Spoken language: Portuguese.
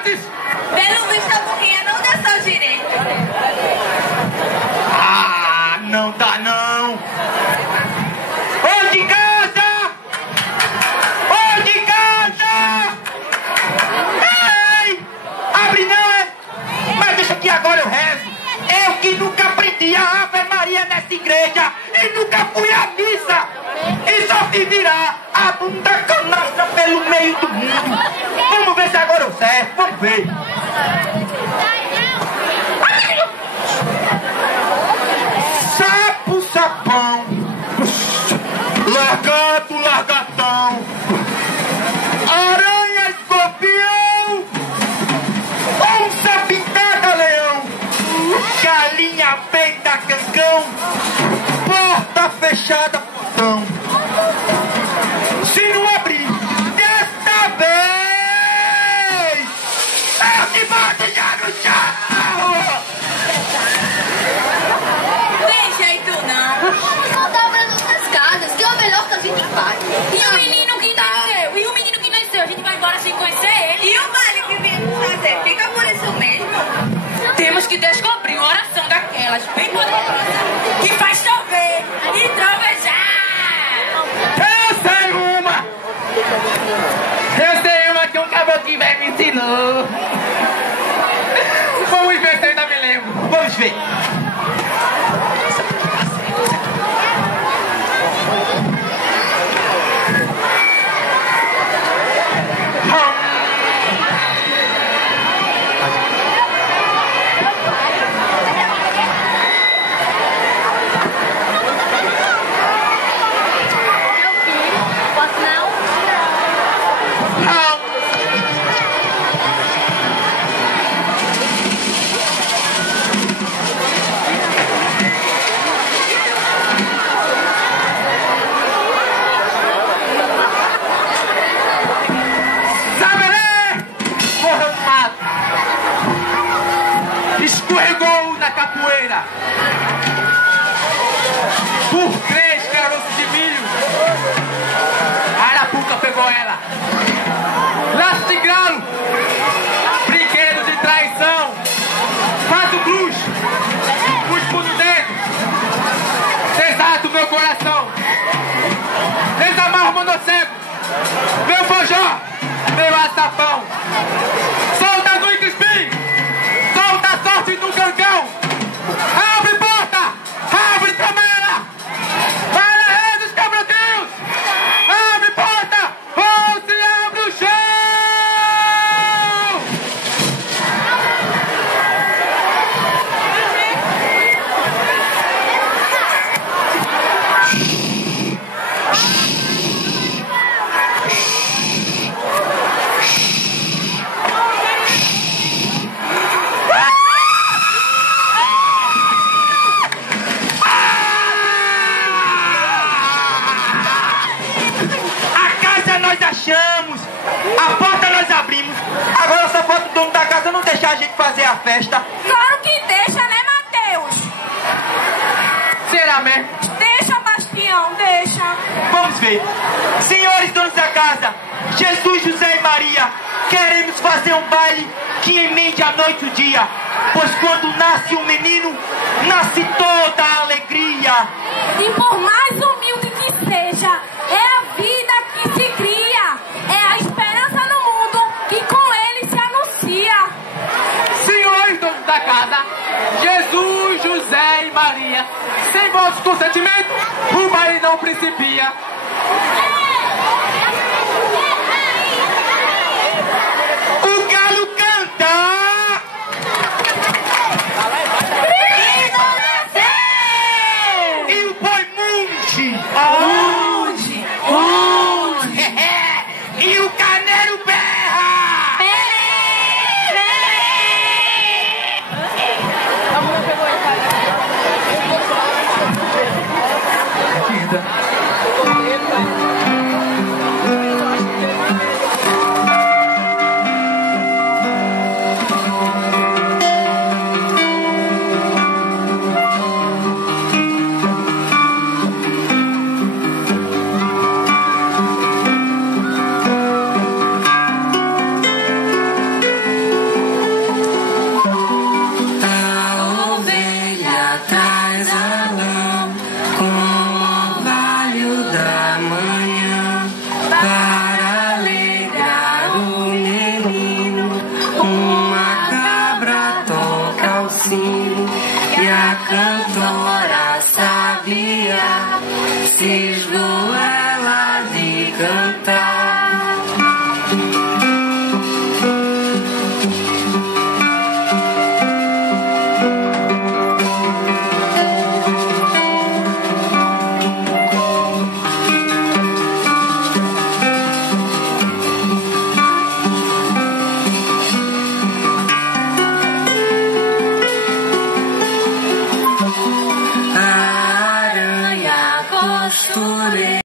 antes? Pelo visto, a burrinha não dá só direito. Ah, não dá não. Ô de casa! Ô de casa! Ei! Abre não, é? Mas deixa que agora eu rezo. Eu que nunca aprendi a Ave Maria nessa igreja e nunca fui à missa. E só se virar a bunda canastra pelo meio do mundo. Vamos ver se agora eu servo, vamos ver. Sapo, sapão. Largato, largatão. Aranha, escorpião. Onça pintada, leão. Galinha, peita, cancão. Porta fechada, portão. Se não abrir desta vez, eu te boto já no chão. Tem jeito não. Vamos voltar para nossas casas, que é o melhor que a gente faz. E o menino que nasceu? E o menino que nasceu? A gente vai embora sem conhecer ele? E o baile que viemos fazer? Fica por isso mesmo? Temos que descobrir uma oração daquelas bem poderosas que faz chover e trovejar. Eu sei uma que um caboclo velho me ensinou. Vamos ver se eu ainda me lembro. Vamos ver. Posso não? Saberé! Morreu no mato. Escorregou na capoeira. Por 3 caroços de milho. A arapuca pegou ela. Laço de galo. Brinquedo de traição. Faz o blues. Cuspo no dedo. Desato meu coração. Desamarro o monocego. Meu fojó. Meu açafão. Solta no Crispim. Solta a sorte no cancão. Abre porta. Abre tramela. Vai na rede dos cabrotinhos. Abre porta. Ou se abre o chão. A casa nós achamos, a porta nós abrimos. Agora só falta o dono da casa não deixar a gente fazer a festa. Claro que deixa, né, Mateus? Será mesmo? Deixa, Bastião, deixa. Vamos ver. Senhores donos da casa, Jesus, José e Maria, queremos fazer um baile que emende a noite e o dia. Pois quando nasce um menino, nasce toda a alegria. E por mais humilde que seja, é a vida que se cria. É a esperança no mundo que com ele se anuncia. Senhores donos da casa, Jesus, José e Maria, sem vosso consentimento, o baile não principia.